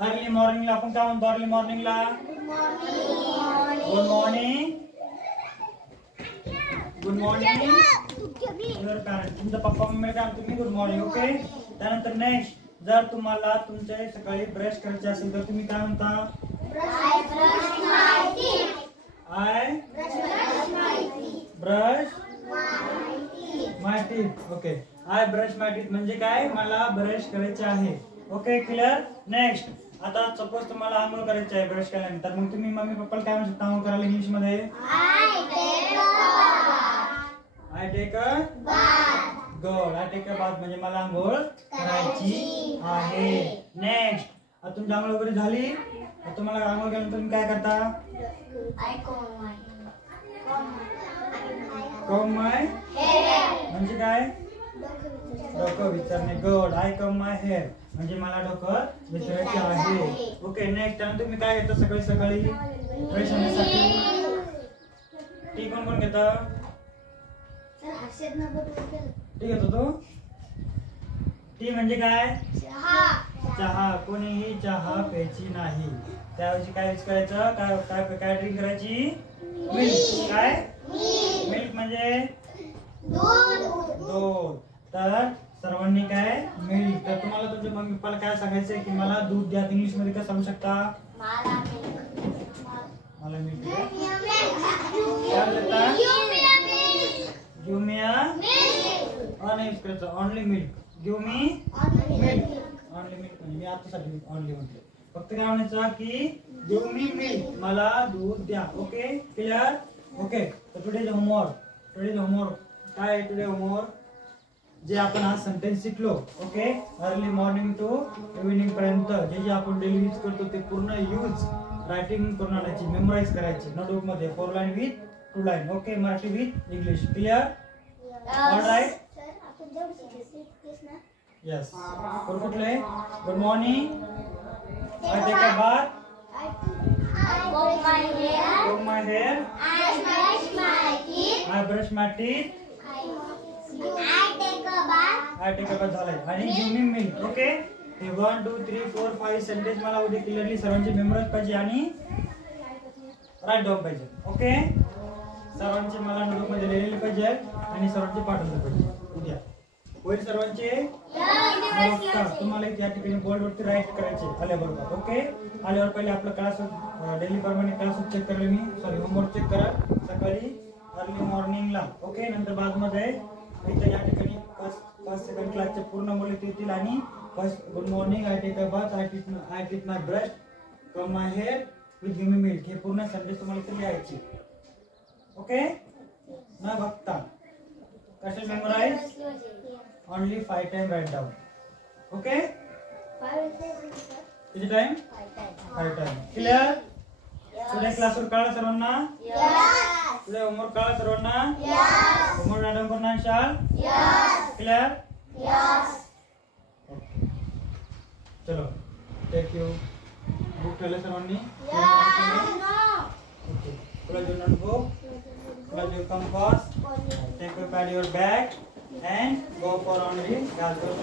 Early मॉर्निंगला आपण काय म्हणतो? अर्ली मॉर्निंगला good morning. Good morning your parents. तुमचा पप्पा मम्मी काय तुम्ही गुड मॉर्निंग. ओके. त्यानंतर नेक्स्ट, जर तुम्हाला तुमच्या सकाळी ब्रश करायचे असेल तर तुम्ही काय म्हणता? I brush my teeth. Okay. I brush my teeth म्हणजे काय? मला ब्रश करायचे आहे. Okay, clear. नेक्स्ट, आता सपोज तुम्हाला आंघोळ करायची आहे ब्रश केल्यानंतर, मग तुम्ही मम्मी पप्पाला काय म्हणू शकता आंघोळ करायला इंग्लिश मध्ये? I take a good. I take a bath म्हणजे मला आंघोळ करायची आहे. नेक्स्ट, आता तुमची आंघोळ वगैरे झाली, तुम्हाला आंघोळ केल्यानंतर तुम्ही काय करता? कॉम माय म्हणजे काय? डोकं विचारणे. Good. I come my hair म्हणजे मला डोकं विचारायचे आहे. ओके. नेक्स्ट, त्यानंतर तुम्ही काय घेता सकाळी सकाळी फ्रेश होण्यासाठी? टी कोण कोण घेतं? टी घेतो तो. टी म्हणजे काय? चहा. कोणीही चहा प्यायची नाही, त्याऐवजी काय यूज करायचं? काय काय ड्रिंक करायची? मिल्क. काय? मिल्क म्हणजे दूध. तर सर्वांनी काय? मिल्क. तर तुम्हाला तुमच्या मम्मी पप्पाला काय सांगायचंय की मला दूध द्या, इंग्लिश मध्ये काय सांगू शकता? मला मिल्क द्या. काय म्हणता? गिव्ह मी अ यूज करायचं only milk. Give me milk. Only milk म्हणजे मी आतासाठी ओनली म्हणते. फक्त काय म्हणायचं की गिव्ह मी मिल्क, मला दूध द्या. Okay, clear. ओके. तर टुडेज होमवर्क काय आहे? टुडे होमवर्क जे आपण आज सेंटेन्स शिकलो. ओके. अर्ली मॉर्निंग टू इव्हिनिंग पर्यंत जे जे आपण डेली यूज करतो ते पूर्ण यूज रायटिंग करून आणायची, मेमोराइज करायची नोटबुक मध्ये. 4 line with 2 line. Okay. Marathi with English. Clear? All right. Yes. कुठले? Good morning. I take a bath. comb my hair. I brush my teeth. I take a bath झालंय. आणि give me milk. Okay. हे 1 2 3 4 5 sentence मला उद्या clearly सर्वांची memorise पाहिजे आणि right down पाहिजे. ओके. सर्वांचे मला नोटबुक मध्ये लिहिलेले पाहिजे आणि सर्वांचे पाठवले पाहिजे उद्या. होईल सर्वांचे? तुम्हाला या ठिकाणी बोर्ड वरती राईट करायचे आल्याबरोबर. ओके. आल्यावर पहिले आपलं क्लास डेली प्रमाणे क्लास चेक करा. होमवर्क चेक करा सकाळी अर्ली मॉर्निंगला. ओके. नंतर बाजूमध्ये इथे या ठिकाणी फर्स्ट सेकंड क्लासचे पूर्ण मुले येतील आणि first good morning, I take a bath, I take my brush, comb my hair with give me milk. हे पूर्ण सेंटेन्स तुम्हाला इथे लिहायची. ओके. न बघता कसे memorise? Only 5 time write down. Okay. किती टाइम? 5 टाइम. क्लिअर? टुडे क्लासवर कळलं सर्वांना? टुडे होमवर्क कळलं सर्वांना? होमवर्क मॅडम करून आणशाल? क्लिअर? चलो टेक यू बुक ठेवलं सर्वांनी? Okay. close your notebook, close your compass, take your pad, your bag, and go for only Glasgow.